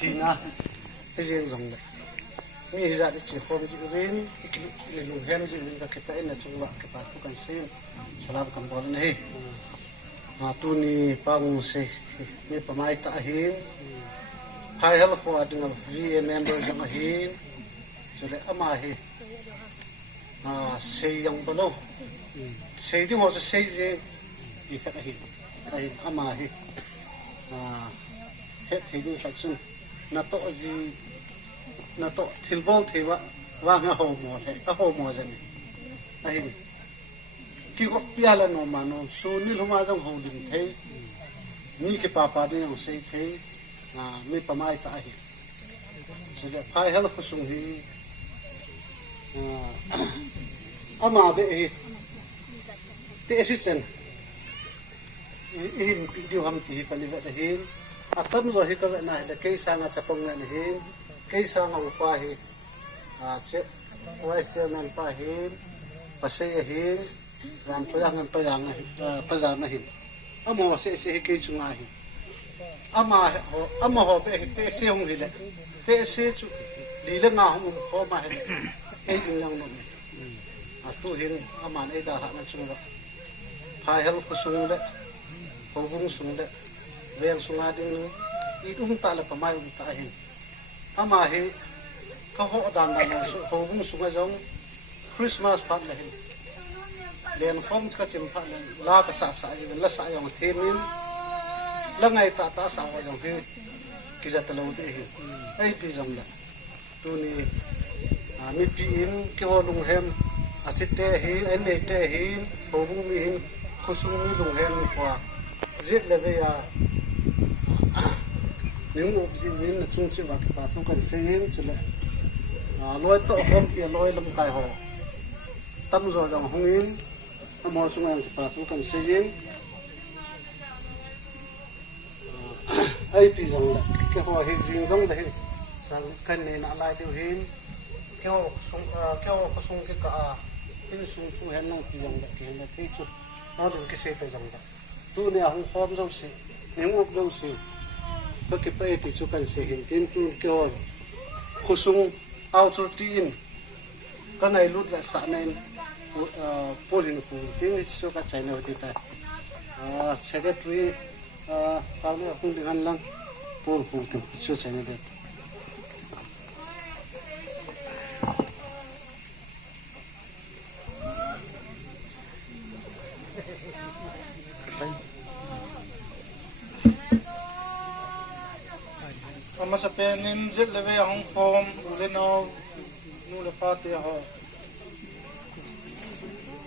thì na cái riêng dùng đấy mi ra để chỉ khom chỉ rin cái lùng hem chỉ rin cái cái này chung lại cái bát cũng cần xin salam cầm bol này mà tu ni pang se mi pamai ta hin hai hal khoa dengan VA member yang hin jadi ama hi sei yang balo sei di ho sei je ikat hi ama hi hết thì đi phải xuân na to gì na to thil bol thì vang hồ mùa rồi này hình khi có bia là nó mà nó xuân ni luma trong hồ đình thế ni cái papa này ông xây thế mi pamai ta hi sẽ phải hết có sung hi ama be hi te assistant in video ham ti pa ni ve hin atam zo hi ka ve na le ke sang a chapong na hin ke sang ang pa hi che vice chairman pa hin pasai hin ram pa yang hin amo se ke chunga hi ama ho be te se hong hi le te se chu li le nga hong ho ma hi e ju yang no tu hin ama nei da ha na chunga phai hel khusung le hobung sung le vel sunga ding nu ta la pamai ta hin ama hi ka ho dan su hobung sunga jong Christmas phat la hin len khom ka chim phat la ka sa la sa yong themin la ngai ta sa wa jong hi ki za ta lo de hi ai pi jong la tu ni mi pi in ki ho lung hem athit te hi en nei te hi hobung mi hin khusung mi lung hem mi kwa giết là về nếu một gì mình là chung chỉ vào cái bát không cần xây hết chứ lại lôi tổ hôm kia lôi lâm cài hồ tâm rồi dòng không in một chung em cái bát không cần xây hết ai bị dòng là cái hồ hình gì giống đấy sang cái này nó lại điều hình cái hồ có sung cái cả cái sung sung hết năng thì dòng là thì là cái chút nó được cái xây tới dòng đó tu ne hong khom zo se neng up zo se ba ke pa ti chu kan se hin tin tu ke on khusung out to tin ka ngai lut la sa nen polin ku tin so ka chai no ti ta secretary ka ne ku dingan lang pol ku tin so chai no de masa penin zet leve hong khom ulenau nu le pate ho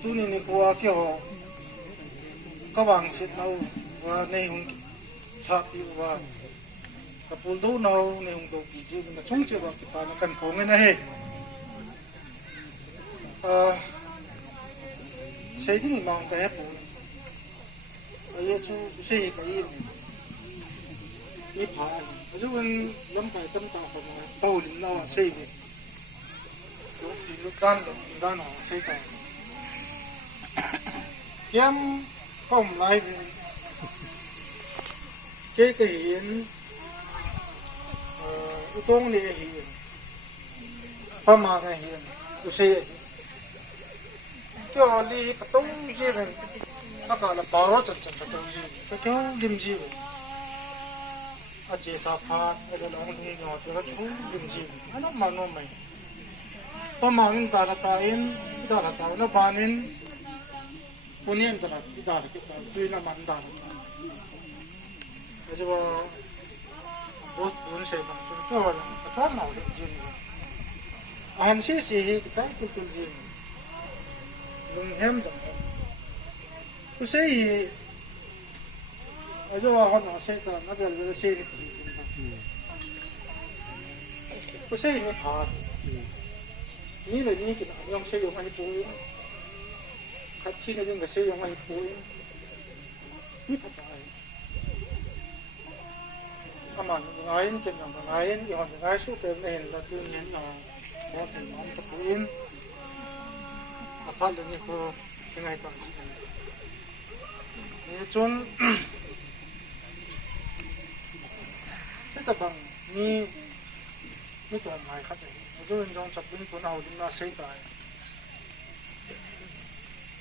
tuni ni kwa ke ho kawang sit nau wa nei hong tha pi wa kapul do nau nei hong do pi ji na chung che wa ki pa na kan khong na he sei ding mang ta he pu ai chu sei ka yin ni pa chứ còn lâm phải tâm tạo của nó bầu lên nào xây về thì nó can được ra nào xây cả kiếm không lại về cái hiện u tông này hiện pha mà cái hiện u xây cái họ đi cái tông gì vậy các bạn là bảo nó chặt chặt cái tông gì cái lim gì chị sao phát ở đây ông đi ngồi từ cái chỗ điểm gì nó mà nó mày có mà in ta là nó bán in quân nhân ta là cái tuy là bán ta bây giờ bốn xe bằng cái là cái thoát nào được gì anh sẽ cái trái cái tiền gì lùng hem rồi cái xe ở chỗ họ nói sẽ là nó là xe cái xe nó thà như là như cái ông xe dùng hay bùi khách chi là những cái xe dùng hay bùi như thật vậy các bạn nói chuyện là nói thì họ nói số tiền này là tự nhiên là có thể nói tập bùi phát được như cô cái ngày toàn như chốn cái tập bằng mi to mai khat zo in jong chak bin kun au din na sei tai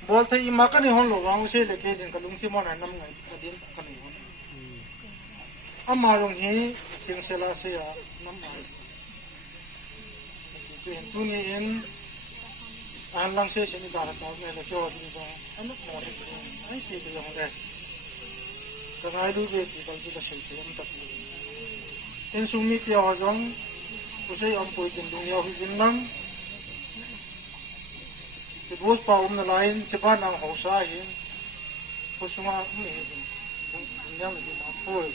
bol thei ma ka ni hon lo wang se le ke din ka lung si mon an nam ngai ka din ka ni hon ama yong hi thing se la se ya nam ai tu hen tu ni in an lang se se ni da ta me le jo din ba an no mo ai ti de yong de ka ngai lu ve ti ka ti ka se se am ta in su mi ti ho jong ku se am poi tin dung ya hu din nang ti bos pa na lain che ba nang ho sa yin ku su ma mi din yang di ma poi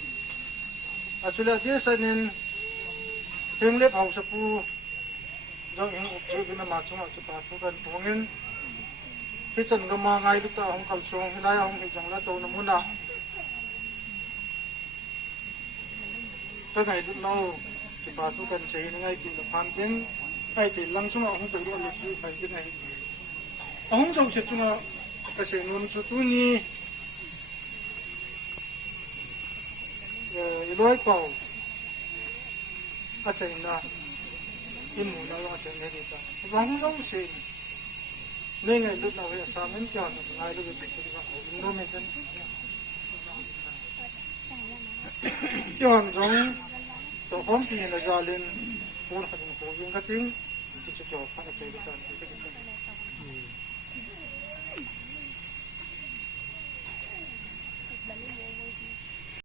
asula dia sanin teng le hau sa pu jong in up che bin ma chung che pa thu kan tongin hi chan ga ma ngai lu ta hong kal song hi lai hong hi jang la to na mu na ta ngai lu no che pa thu kan che ngai kin la phan ten ai te lang chung hong chu lu su kan kin ngai hong jong se chung ka se nun chu tu ni loi pau a sei na in mu na lo a chen ne ri ta wang lo se ne ngai lu na we sa men kya na ngai lu be ti ba no me ten yon jong to hom ti na jalin pur kha ko yin ka ting ti chu ko pha che ta